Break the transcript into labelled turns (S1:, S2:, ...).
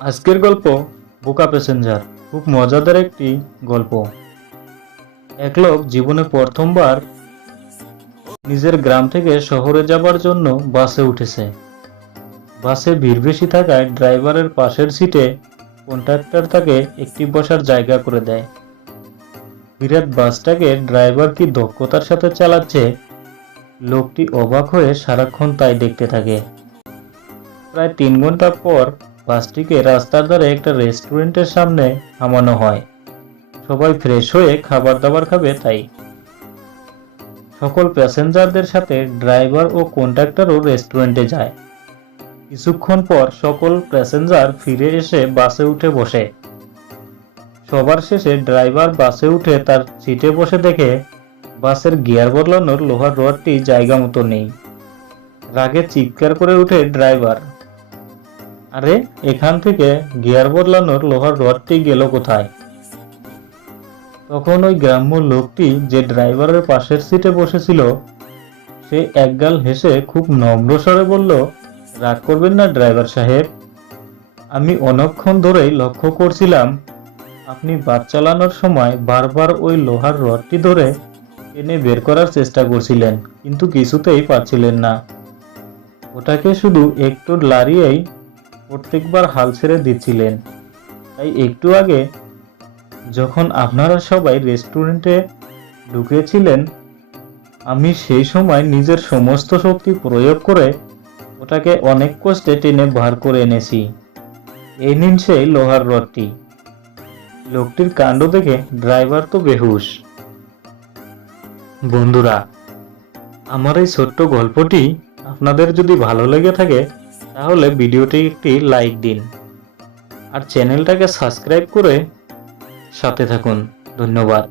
S1: আজকের গল্প বোকা প্যাসেঞ্জার। খুব মজাদার একটি গল্প। এক লোক জীবনে প্রথমবার নিজের গ্রাম থেকে শহরে যাবার জন্য বাসে উঠেছে। বাসে ভিড় বেশি থাকায় ড্রাইভারের পাশের সিটে কন্ট্রাক্টর তাকে একটি বসার জায়গা করে দেয়। বিরাট বাসটাকে ড্রাইভার কি দক্ষতার সাথে চালাচ্ছে, লোকটি অবাক হয়ে সারাক্ষণ তাই দেখতে থাকে। প্রায় তিন ঘণ্টা পর বাসটিকে রাস্তার ধারে একটা রেস্টুরেন্টের সামনে থামানো হয়। সবাই ফ্রেশ হয়ে খাবার দাবার খাবে তাই। সকল প্যাসেঞ্জারদের সাথে ড্রাইভার ও কন্ডাক্টরও রেস্টুরেন্টে যায়। কিছুক্ষণ পর সকল প্যাসেঞ্জার ফিরে এসে বাসে উঠে বসে। সবার শেষে ড্রাইভার বাসে উঠে তার সিটে বসে দেখে, বাসের গিয়ার বদলানোর লোহার রডটি জায়গা মতো নেই। রাগে চিৎকার করে উঠে ড্রাইভার। আরে, এখান থেকে গিয়ার বদলানোর লোহার রডটি গেল কোথায়? তখন ওই গ্রাম্য লোকটি যে ড্রাইভারের পাশের সিটে বসেছিল, সে একগাল হেসে খুব নম্র স্বরে বলল, রাগ করবেন না ড্রাইভার সাহেব। আমি অনেকক্ষণ ধরেই লক্ষ্য করছিলাম, আপনি বাস চালানোর সময় বারবার ওই লোহার রডটি ধরে টেনে বের করার চেষ্টা করছিলেন, কিন্তু কিছুতেই পারছিলেন না। ওটাকে শুধু একটু লাড়িয়েই প্রত্যেকবার হাল ছেড়ে দিচ্ছিলেন। তাই একটু আগে যখন আপনারা সবাই রেস্টুরেন্টে ঢুকেছিলেন, আমি সেই সময় নিজের সমস্ত শক্তি প্রয়োগ করে ওটাকে অনেক কষ্টে টেনে বার করে এনেছি। এই নিন সেই লোহার রডটি। লোকটির কাণ্ড দেখে ড্রাইভার তো বেহুশ। বন্ধুরা, আমার এই ছোট্ট গল্পটি আপনাদের যদি ভালো লেগে থাকে তাহলে ভিডিওটি একটি লাইক দিন। আর চ্যানেলটাকে সাবস্ক্রাইব করে সাথে থাকুন। ধন্যবাদ।